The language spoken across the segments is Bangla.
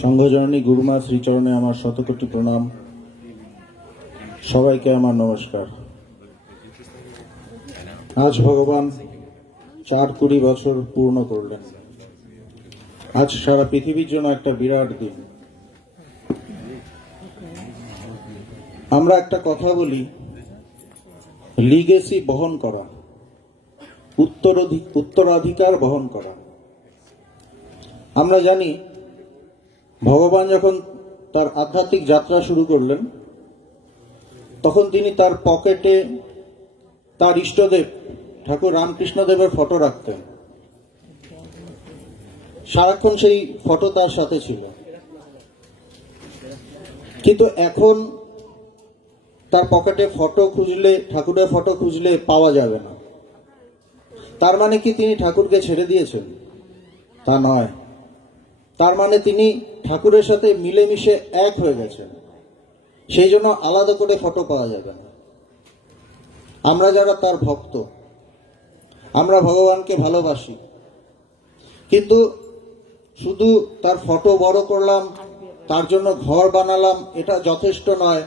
সংঘজননী গুরুমা শ্রীচরণে আমার শতকোটি প্রণাম। সবাইকে আমার নমস্কার। আজ ভগবান 4-20 বছর পূর্ণ করলেন। আজ সারা পৃথিবীর জন্য একটা বিরাট দিন। আমরা একটা কথা বলি, লিগেসি বহন করা, উত্তরাধিকার বহন করা। আমরা জানি ভগবান যখন তার আধ্যাত্মিক যাত্রা শুরু করলেন, তখন তিনি তার পকেটে তার ইষ্টদেব ঠাকুর রামকৃষ্ণদেবের ফটো রাখতেন। সারাক্ষণ সেই ফটো তার সাথে ছিল। কিন্তু এখন তার পকেটে ফটো খুঁজলে, ঠাকুরের ফটো খুঁজলে পাওয়া যাবে না। তার মানে কি তিনি ঠাকুরকে ছেড়ে দিয়েছেন? তা নয়। তার মানে তিনি ঠাকুরের সাথে মিলেমিশে এক হয়ে গেছেন। সেই জন্য আলাদা করে ফটো পাওয়া যাবে না। আমরা যারা তার ভক্ত, আমরা ভগবানকে ভালোবাসি, কিন্তু শুধু তার ফটো বড় করলাম, তার জন্য ঘর বানালাম, এটা যথেষ্ট নয়।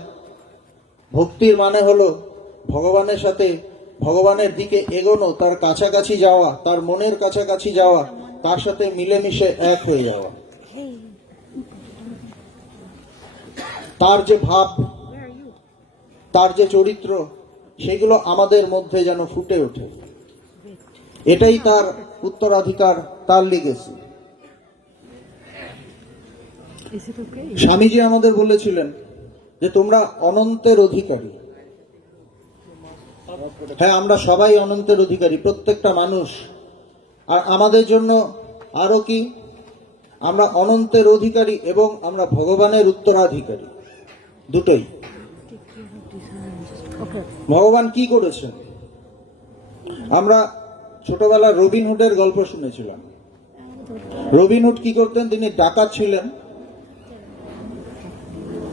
ভক্তির মানে হলো ভগবানের সাথে, ভগবানের দিকে এগোনো, তার কাছাকাছি যাওয়া, তার মনের কাছাকাছি যাওয়া, তার সাথে মিলেমিশে এক হয়ে যাওয়া। তার যে ভাব, তার যে চরিত্র, সেগুলো আমাদের মধ্যে যেন ফুটে ওঠে। এটাই তার উত্তরাধিকার, তার লিগেসি। স্বামীজি আমাদের বলেছিলেন যে তোমরা অনন্তের অধিকারী। হ্যাঁ, আমরা সবাই অনন্তের অধিকারী, প্রত্যেকটা মানুষ। আর আমাদের জন্য আরো কি, আমরা অনন্তের অধিকারী এবং আমরা ভগবানের উত্তরাধিকারী, দুটোই। ভগবান কি করেছেন? আমরা ছোটবেলা রবিনহুডের গল্প শুনেছিলাম। রবিনহুড কি করতেন? তিনি ডাকাত ছিলেন।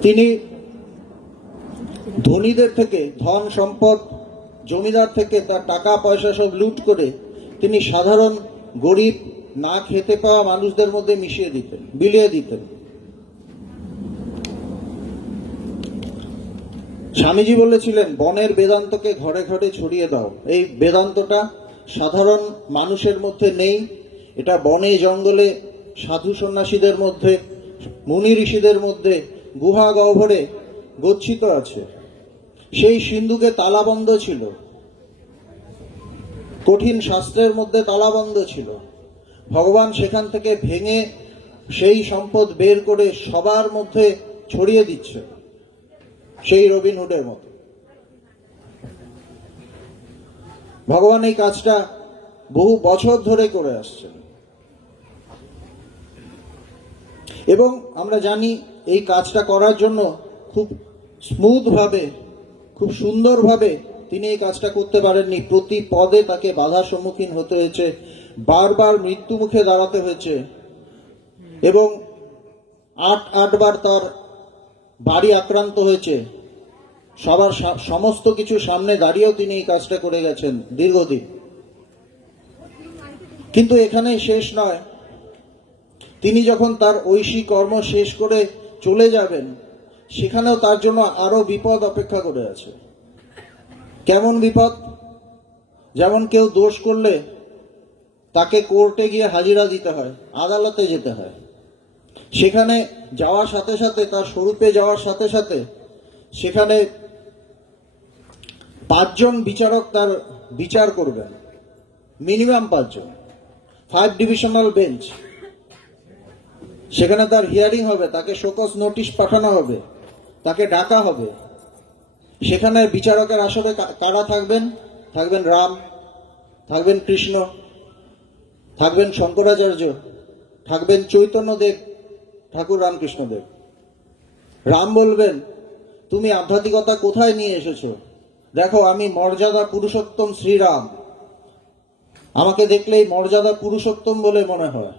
তিনি ধনীদের থেকে ধন সম্পদ, জমিদার থেকে তার টাকা পয়সা সব লুট করে তিনি সাধারণ গরিব, না খেতে পাওয়া মানুষদের মধ্যে মিশিয়ে দিতেন, বিলিয়ে দিতেন। স্বামীজি বলেছিলেন, বনের বেদান্তকে ঘরে ঘরে ছড়িয়ে দাও। এই বেদান্তটা সাধারণ মানুষের মধ্যে নেই, এটা বনে জঙ্গলে সাধু সন্ন্যাসীদের মধ্যে, মুনি ঋষিদের মধ্যে গুহা গহ্বরে গচ্ছিত আছে। সেই সিন্ধুকে তালাবন্ধ ছিল, কঠিন শাস্ত্রের মধ্যে তালাবন্ধ ছিল। ভগবান সেখান থেকে ভেঙে সেই সম্পদ বের করে সবার মধ্যে ছড়িয়ে দিচ্ছে, সেই রবিনহুডের মতো। ভগবান এই কাজটা বহু বছর ধরে করে আসছেন এবং আমরা জানি এই কাজটা করার জন্য খুব স্মুথ ভাবে, খুব সুন্দর ভাবে তিনি এই কাজটা করতে পারেননি। প্রতি পদে তাকে বাধার সম্মুখীন হতে হয়েছে, বারবার মৃত্যু মুখে দাঁড়াতে হয়েছে এবং 8 বার তার বাড়ি আক্রান্ত হয়েছে। সবার সমস্ত কিছু সামনে দাঁড়িয়েও তিনি এই কাজটা করে গেছেন দীর্ঘদিন। কিন্তু এখানেই শেষ নয়। তিনি যখন তার ঐশী কর্ম শেষ করে চলে যাবেন, সেখানেও তার জন্য আরো বিপদ অপেক্ষা করে আছে। কেমন বিপদ? যেমন কেউ দোষ করলে তাকে কোর্টে গিয়ে হাজিরা দিতে হয়, আদালতে যেতে হয়। সেখানে যাওয়ার সাথে সাথে, তার স্বরূপে যাওয়ার সাথে সাথে সেখানে 5 জন বিচারক তার বিচার করবেন, মিনিমাম 5 জন, 5 ডিভিশনাল বেঞ্চ। সেখানে তার হিয়ারিং হবে, তাকে শোকজ নোটিশ পাঠানো হবে, তাকে ডাকা হবে। সেখানে বিচারকের আসরে কারা থাকবেন? থাকবেন রাম, থাকবেন কৃষ্ণ, থাকবেন শঙ্করাচার্য, থাকবেন চৈতন্যদেব, ঠাকুর রামকৃষ্ণদেব। রাম বলবেন, তুমি আধ্যাত্মিকতা কোথায় নিয়ে এসেছো? দেখো, আমি মর্যাদা পুরুষোত্তম শ্রীরাম, আমাকে দেখলেই মর্যাদা পুরুষোত্তম বলে মনে হয়।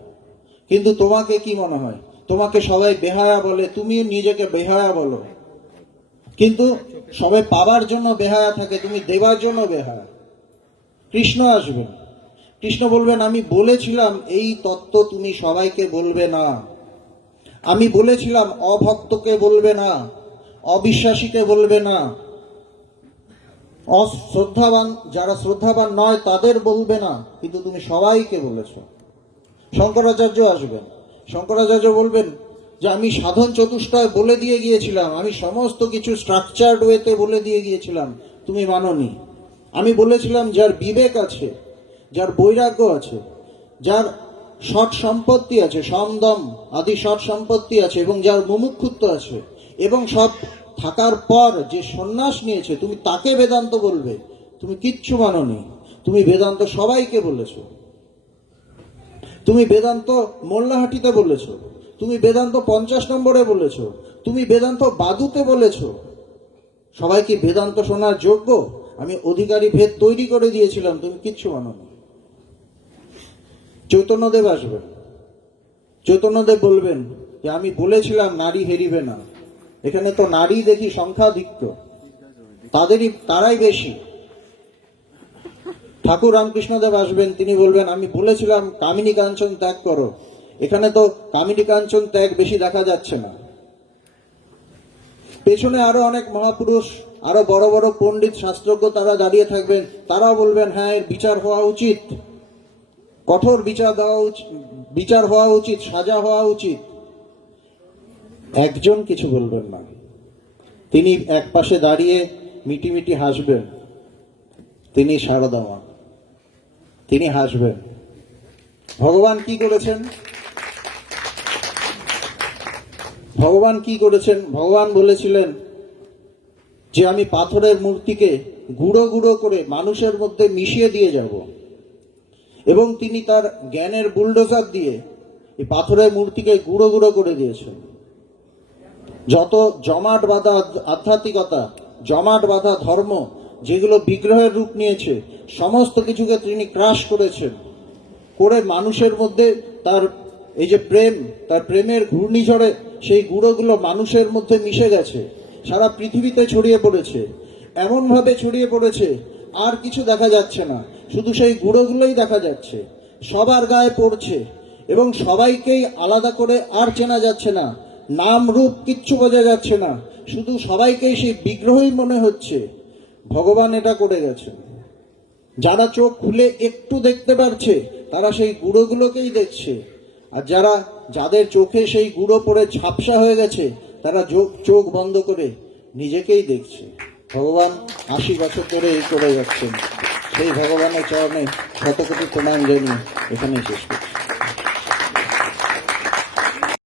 কিন্তু তোমাকে কি মনে হয়? তোমাকে সবাই বেহায়া বলে, তুমিও নিজেকে বেহায়া বলো। কিন্তু সবাই পাবার জন্য বেহায়া থাকে, তুমি দেবার জন্য বেহায়া। কৃষ্ণ আসবেন, কৃষ্ণ বলবেন, আমি বলেছিলাম এই তত্ত্ব তুমি সবাইকে বলবে না, আমি বলেছিলাম অভক্তকে বলবে না, অবিশ্বাসীকে বলবে না, অশ্রদ্ধাবান যারা শ্রদ্ধাবান নয় তাদের বলবে না, কিন্তু তুমি সবাইকে বলেছো। শঙ্করাচার্য আসবেন, শঙ্করাচার্য বলবেন যে আমি সাধন চতুষ্টয় বলে দিয়ে গিয়েছিলাম, আমি সমস্ত কিছু স্ট্রাকচার্ড ওয়েতে বলে দিয়ে গিয়েছিলাম, তুমি মানোনি। আমি বলেছিলাম যার বিবেক আছে, যার বৈরাগ্য আছে, যার সৎ সম্পত্তি আছে, সমদম আদি সৎ সম্পত্তি আছে, এবং যার মুমুক্ষুত্ব আছে, এবং সব থাকার পর যে সন্ন্যাস নিয়েছে, তুমি তাকে বেদান্ত বলবে। তুমি কিচ্ছু মানোনি। তুমি বেদান্ত সবাইকে বলেছো। তুমি বেদান্ত মোল্লাহাটিতে বলেছো, তুমি বেদান্ত 50 নম্বরে বলেছো, তুমি বেদান্ত বাদুতে বলেছো। সবাই কি বেদান্ত শোনার যোগ্য? আমি অধিকারী ভেদ তৈরি করে দিয়েছিলাম, তুমি কিচ্ছু মানোনি। চৈতন্যদেব আসবেন, চৈতন্যদেব বলবেন যে আমি বলেছিলাম নারী হেরিবে না। এখানে তো নারী দেখি সংখ্যাধিক্য, তারাই বেশি। ঠাকুর রামকৃষ্ণদেব আসবেন, তিনি বলবেন আমি বলেছিলাম কামিনী কাঞ্চন ত্যাগ করো। এখানে তো কামিনী কাঞ্চন ত্যাগ বেশি দেখা যাচ্ছে না। পেছনে আরো অনেক মহাপুরুষ, আরো বড় বড় পণ্ডিত শাস্ত্রজ্ঞ তারা দাঁড়িয়ে থাকবেন, তারাও বলবেন হ্যাঁ এর বিচার হওয়া উচিত, কঠোর বিচার দেওয়া উচিত, বিচার হওয়া উচিত, সাজা হওয়া উচিত। একজন কিছু বলবেন না। তিনি এক পাশে দাঁড়িয়ে মিটি মিটি হাসবেন। তিনি শারদা মা, তিনি হাসবেন। ভগবান কি করেছেন? ভগবান কি করেছেন? ভগবান বলেছিলেন যে আমি পাথরের মূর্তিকে গুঁড়ো গুঁড়ো করে মানুষের মধ্যে মিশিয়ে দিয়ে যাব, এবং তিনি তার জ্ঞানের বুলডোজার দিয়ে এই পাথরের মূর্তিকে গুঁড়ো গুঁড়ো করে দিয়েছেন। যত জমাট বাঁধা আধ্যাত্মিকতা, জমাট বাঁধা ধর্ম যেগুলো বিগ্রহের রূপ নিয়েছে, সমস্ত কিছুকে তিনি ক্রাশ করেছেন, করে মানুষের মধ্যে তার এই যে প্রেম, তার প্রেমের ঘূর্ণিঝড়ে সেই গুঁড়োগুলো মানুষের মধ্যে মিশে গেছে, সারা পৃথিবীতে ছড়িয়ে পড়েছে। এমনভাবে ছড়িয়ে পড়েছে আর কিছু দেখা যাচ্ছে না, শুধু সেই গুঁড়োগুলোই দেখা যাচ্ছে, সবার গায়ে পড়ছে, এবং সবাইকেই আলাদা করে আর চেনা যাচ্ছে না, নাম রূপ কিচ্ছু বোঝা যাচ্ছে না, শুধু সবাইকেই সেই বিগ্রহই মনে হচ্ছে। ভগবান এটা করে গেছেন। যারা চোখ খুলে একটু দেখতে পারছে তারা সেই গুঁড়োগুলোকেই দেখছে, আর যাদের চোখে সেই গুঁড়ো পড়ে ঝাপসা হয়ে গেছে তারা চোখ বন্ধ করে নিজেকেই দেখছে। ভগবান 80 বছর ধরে এই করে যাচ্ছেন। সেই ভগবানের চরণে শতকোটি প্রণাম জানিয়ে এখানেই শেষ করছি।